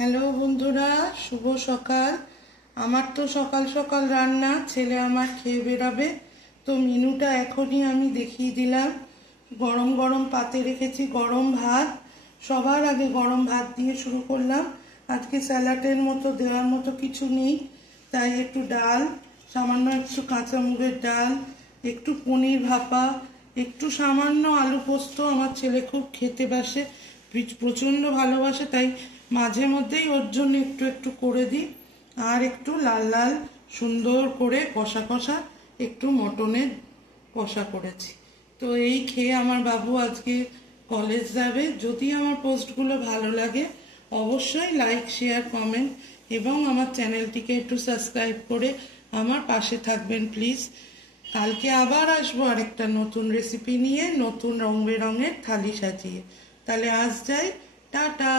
Hello বন্ধুরা, শুভ সকাল। আমার তো সকাল সকাল রান্না, ছেলে আমার খেয়ে বেরাবে। তো মেনুটা এখনই আমি দেখিয়ে দিলাম। গরম গরম পাতে রেখেছি গরম ভাত। সবার আগে গরম ভাত দিয়ে শুরু করলাম। আজকে স্যালাডের মতো দেওয়ার মতো কিছু নেই, তাই একটু ডাল, সামান্য একটু কাঁচা মুগের ডাল, একটু পনির ভাপা, একটু সামান্য আলু পোস্ত। আমার ছেলে খুব খেতে বাসে, প্রচণ্ড ভালোবাসে, তাই মাঝে মধ্যেই ওর জন্য একটু একটু করে দিই। আর একটু লাল লাল সুন্দর করে কষা কষা একটু মটনের কষা করেছি। তো এই খেয়ে আমার বাবু আজকে কলেজ যাবে। যদি আমার পোস্টগুলো ভালো লাগে অবশ্যই লাইক, শেয়ার, কমেন্ট এবং আমার চ্যানেলটিকে একটু সাবস্ক্রাইব করে আমার পাশে থাকবেন প্লিজ। কালকে আবার আসবো আরেকটা নতুন রেসিপি নিয়ে, নতুন রং বেরঙের থালি সাজিয়ে। তাহলে আজ যাই, টাটা।